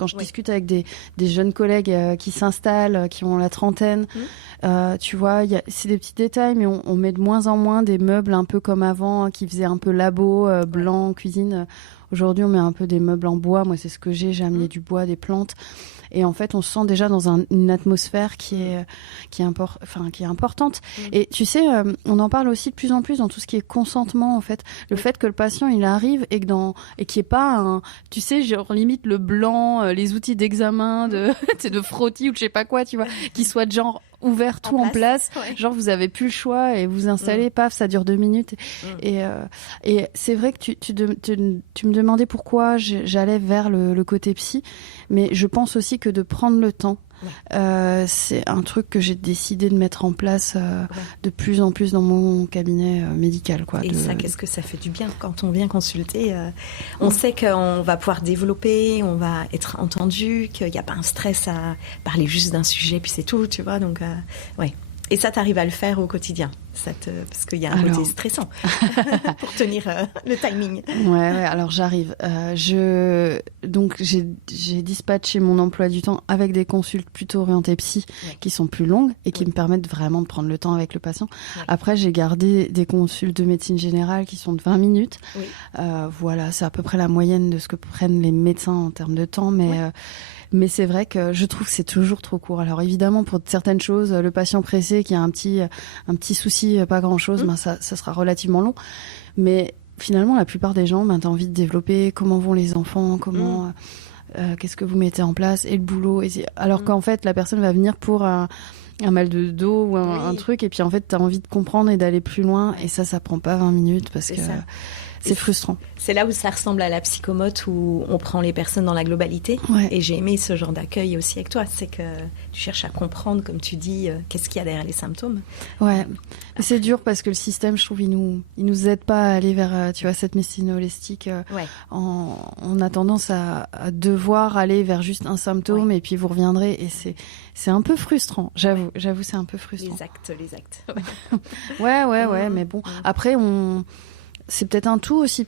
quand je Ouais. discute avec des jeunes collègues qui s'installent, qui ont la trentaine, tu vois, c'est des petits détails, mais on met de moins en moins des meubles un peu comme avant, qui faisaient un peu labo, blanc, cuisine. Aujourd'hui, on met un peu des meubles en bois. Moi, c'est ce que j'ai amené du bois, des plantes. Et en fait, on se sent déjà dans une atmosphère qui est importante. Et tu sais, on en parle aussi de plus en plus dans tout ce qui est consentement, en fait. Le fait que le patient, il arrive et qu'il n'y ait pas tu sais, genre limite le blanc, les outils d'examen, de frottis ou de je sais pas quoi, tu vois, qui soient de genre ouvert tout en place. Ouais. Genre, vous avez plus le choix et vous installez, paf, ça dure 2 minutes. Et c'est vrai que tu me demandais pourquoi j'allais vers le côté psy, mais je pense aussi que de prendre le temps, c'est un truc que j'ai décidé de mettre en place de plus en plus dans mon cabinet médical, quoi. Et ça, qu'est-ce que ça fait du bien quand on vient consulter. On sait qu'on va pouvoir développer, on va être entendu, qu'il n'y a pas un stress à parler juste d'un sujet, puis c'est tout, tu vois. Donc, ouais. Et ça, t'arrives à le faire au quotidien, parce qu'il y a un côté stressant pour tenir le timing. Ouais, alors j'arrive. Donc j'ai dispatché mon emploi du temps avec des consultes plutôt orientées psy qui sont plus longues et qui me permettent vraiment de prendre le temps avec le patient. Ouais. Après, j'ai gardé des consultes de médecine générale qui sont de 20 minutes. Oui. Voilà, c'est à peu près la moyenne de ce que prennent les médecins en termes de temps, mais c'est vrai que je trouve que c'est toujours trop court. Alors évidemment, pour certaines choses, le patient pressé qui a un petit souci, pas grand-chose, ça sera relativement long. Mais finalement, la plupart des gens, t'as envie de développer comment vont les enfants, qu'est-ce que vous mettez en place, et le boulot. Alors qu'en fait, la personne va venir pour un mal de dos ou un truc, et puis en fait, t'as envie de comprendre et d'aller plus loin, et ça prend pas 20 minutes parce que... C'est frustrant. C'est là où ça ressemble à la psychomote, où on prend les personnes dans la globalité. Ouais. Et j'ai aimé ce genre d'accueil aussi avec toi. C'est que tu cherches à comprendre, comme tu dis, qu'est-ce qu'il y a derrière les symptômes. Ouais. C'est dur parce que le système, je trouve, il nous aide pas à aller vers, tu vois, cette médecine holistique. On a tendance à devoir aller vers juste un symptôme et puis vous reviendrez. Et c'est un peu frustrant. J'avoue, c'est un peu frustrant. Les actes. Ouais. Mais bon, après, c'est peut-être un tout aussi